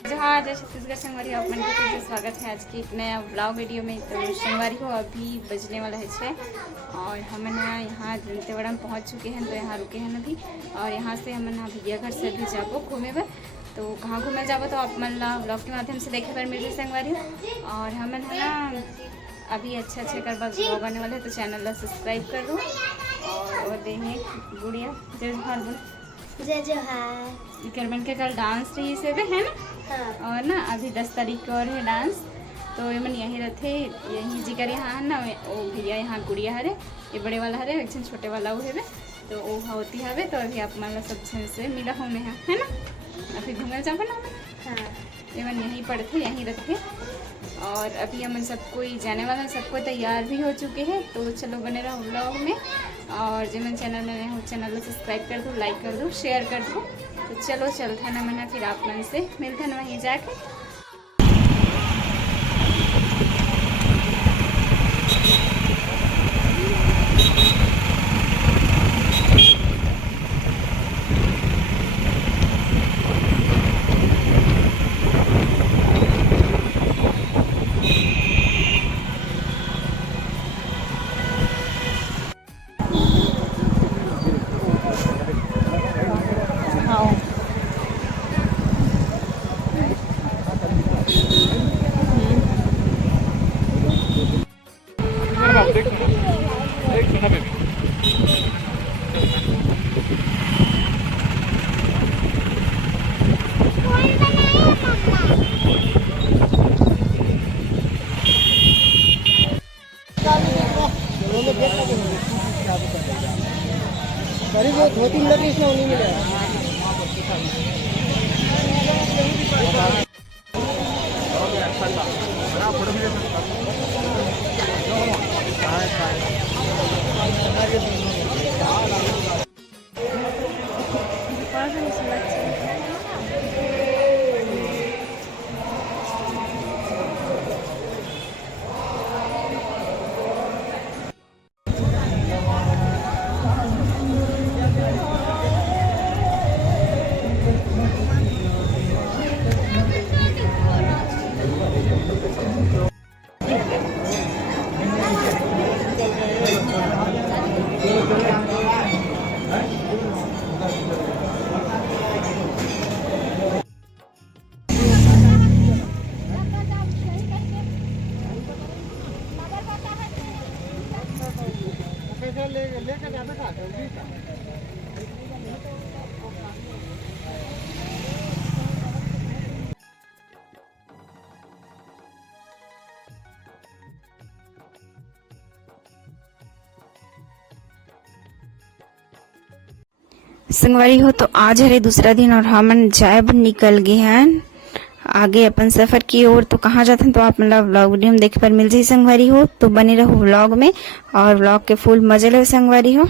जो हाँ, जय छत्तीसगढ़ संगवारी आप मन के फिर से स्वागत है आज की एक नया ब्लॉग वीडियो में। तो संगवारी हो अभी बजने वाला है 6 और हम यहाँ दंतेवाड़ा में पहुँच चुके हैं। तो यहाँ रुके हैं अभी और यहाँ से हम भैया घर से अभी जाबो घूमे बर। तो कहाँ घूमे जाबो तो आप मन ला ब्लॉग के माध्यम से देखे पर मिल रही संगवारी हो। और हम है ना अभी अच्छे कर ब्लॉग आने वाले हैं, तो चैनल ला सब्सक्राइब कर दो। और देखें गुड़िया जय जोहार बोल। जय जोहार। इकर के कल डांस रही से है ना। हाँ। और ना अभी 10 तारीख को और है डांस। तो ये मन यहीं रहते यहीं जिकर यहाँ है ना वो भैया यहाँ गुड़िया हरे ये बड़े वाला हरे एक छोटे वाला वो है तो वो होती हवे। तो अभी आप मन सब झन से मिला हो में है ना अभी घूमे जाबो ना हमें। हाँ। ये मन यहीं पढ़ते यहीं रखते और अभी हम सब कोई जाने वाला सबको तैयार भी हो चुके हैं। तो चलो बने रहो ब्लॉग में और जो मैं चैनल में नए हो चैनल को सब्सक्राइब कर दो, लाइक कर दो, शेयर कर दो। तो चलो चलते हैं ना मैंने फिर आप मन से मिलते हैं वहीं जाके। करीब 2-3 मिनट इसमें नहीं मिलेगा। संगवारी हो तो आज हरे दूसरा दिन और हमन जाए निकल गए हैं आगे अपन सफर की ओर। तो कहाँ जाते हैं तो आप मतलब व्लॉग वीडियो में देखे पर मिल जाए संगवारी हो। तो बने रहो व्लॉग में और व्लॉग के फुल मजे लो संगवारी हो।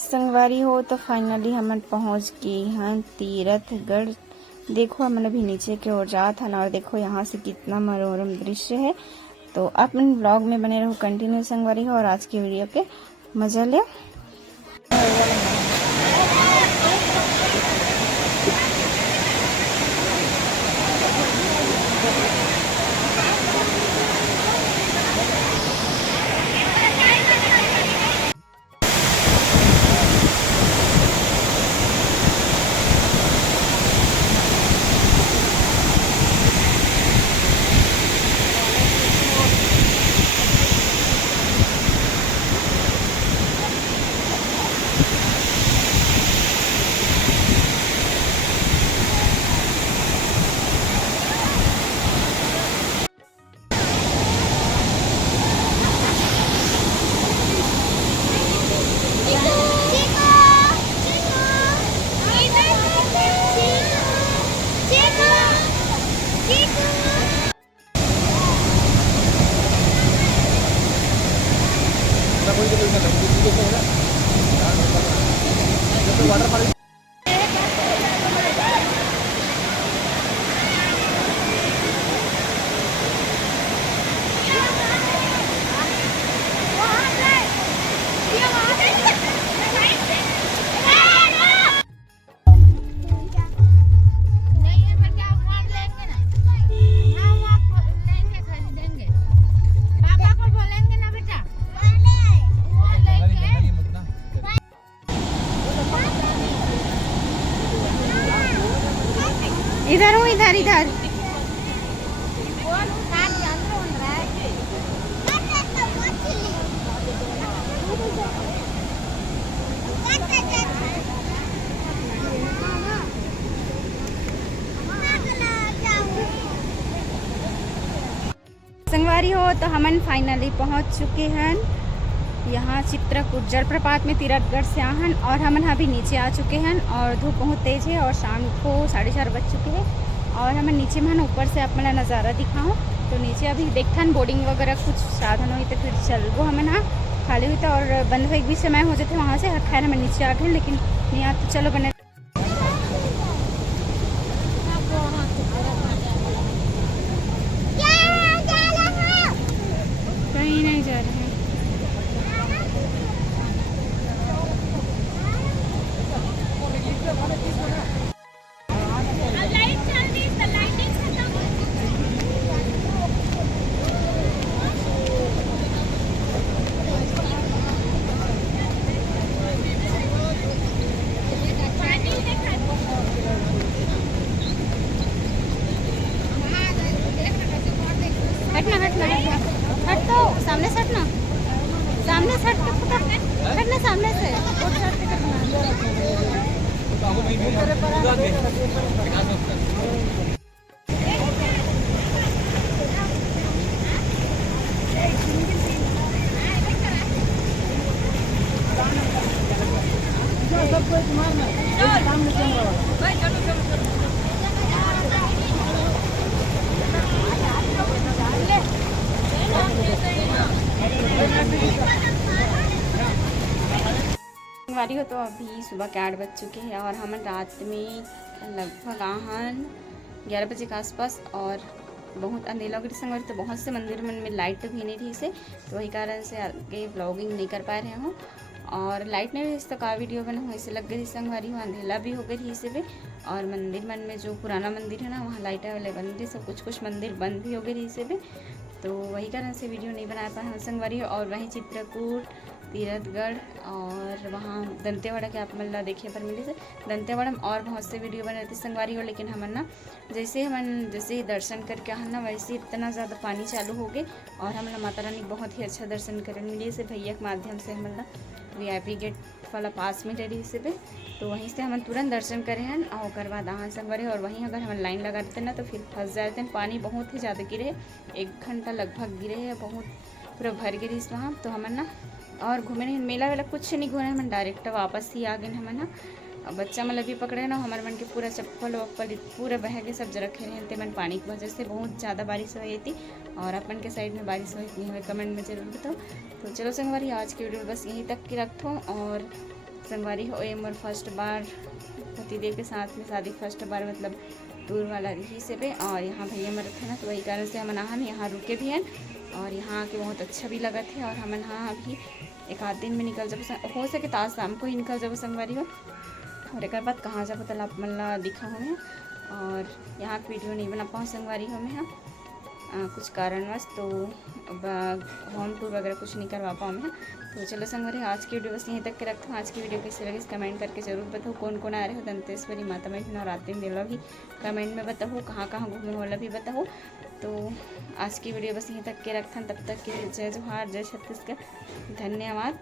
संगवारी हो तो फाइनली हम पहुंच गए हैं तीरथगढ़। देखो हम अभी नीचे की ओर जात हन और देखो यहाँ से कितना मनोरम दृश्य है। तो आप इन ब्लॉग में बने रहो कंटिन्यू संगवारी हो और आज की वीडियो के मजा ले। इधर इधर। संगवारी हो तो हमन फाइनली पहुंच चुके हैं यहाँ चित्रकूट जलप्रपात में तीरथगढ़ से आहन, और हमन अभी नीचे आ चुके हैं और धूप बहुत तेज़ है और शाम को 4:30 बज चुके हैं। और हमन नीचे में ऊपर से आप मैं नज़ारा दिखाऊँ तो नीचे अभी देखथन बोर्डिंग वगैरह कुछ साधन हुई तो फिर चलबो हमन हाँ खाली हुई तो, और बंद हुई भी समय हो जाते वहाँ से। खैर हमन नीचे आ गए लेकिन नहीं आ तो चलो बने कहीं नहीं जा रहे हैं। हटना हटना हटना हट तो सामने से हटना, सामने से हट के पकड़ हटना सामने से और हट के करना। संगवारी हो तो अभी सुबह के 8 बज चुके हैं और हम रात में लगभग आहन 11 बजे के आसपास, और बहुत अंधेरा हो गई संगवारी। तो बहुत से मंदिर में लाइट भी नहीं रही से, तो वही कारण से आगे ब्लॉगिंग नहीं कर पा रहे हूँ। और लाइट नहीं रही तो का वीडियो बना हुआ ऐसे लग गई संगवारी हो, अंधेला भी हो गई इसे भी। और मंदिर मन में जो पुराना मंदिर है ना वहाँ लाइट अवेलेबल नहीं थी, सब कुछ मंदिर बंद भी हो गई इसे भी, तो वही कारण से वीडियो नहीं बना पाए हम संगवारी। और वहीं चित्रकूट तीरथगढ़ और वहाँ दंतेवाड़ा के आप मतलब देखिए पर मिली से दंतेवाड़ा में और बहुत से वीडियो बने थे संगवारी हो। लेकिन हमन ना जैसे ही दर्शन करके आना ना वैसे इतना ज़्यादा पानी चालू हो गए और हम माता रानी बहुत ही अच्छा दर्शन करें मिले से भैया के माध्यम से हम VIP गेट वाला पास में रही से पे, तो वहीं से हम तुरंत दर्शन करे हैं और उसके बाद आहाँ संगवारी। और वहीं अगर हम लाइन लगा देते ना तो फिर फंस जाते हैं, पानी बहुत ही ज़्यादा गिरे, 1 घंटा लगभग गिरे है, बहुत पूरा भर गिरी इस वहाँ। तो हमन ना और घूमे नहीं, मेला वेला कुछ नहीं घूमे, हम डायरेक्ट वापस ही आ गए हम ना। बच्चा मतलब भी पकड़े ना हमारे मन के पूरा चप्पल वप्पल पूरा बह के सब रखे रहते मन पानी की वजह से बहुत ज़्यादा बारिश हुई थी। और अपन के साइड में बारिश हुई नहीं हुई कमेंट में जरूर बताओ। तो चलो संगवारी आज की वीडियो बस यहीं तक की रखो। और संगवारी हो ये मोर फर्स्ट बार पतिदेव के साथ में शादी, फर्स्ट बार मतलब दूर वाला रही से पे। और यहाँ भैया मर थे ना तो वही कारण से हम यहाँ रुके भी हैं और यहाँ आके बहुत अच्छा भी लगा थे। और हम यहाँ अभी 1 आध दिन में निकल जब हो सके तो आज शाम को ही निकल जब संगवारी हो। और एक बाद कहाँ जब तला मल्ला दिखा हमें और यहाँ वीडियो नहीं बना पाऊँ संगवारी हो में कुछ कारणवश, तो होम टूर वगैरह कुछ नहीं करवा पाऊँ मैं। तो चलो संगवारी आज की वीडियो बस यहीं तक के रखता हूँ। आज की वीडियो कैसे लगे कमेंट करके जरूर बताओ। कौन कौन आ रहे हो दंतेश्वरी माता में और रात दिन दिला भी कमेंट में बताओ, कहाँ कहाँ घूमे वाला भी बताओ। तो आज की वीडियो बस यहीं तक के रखता हूँ, तब तक के जय जोहार, जय छत्तीसगढ़, धन्यवाद।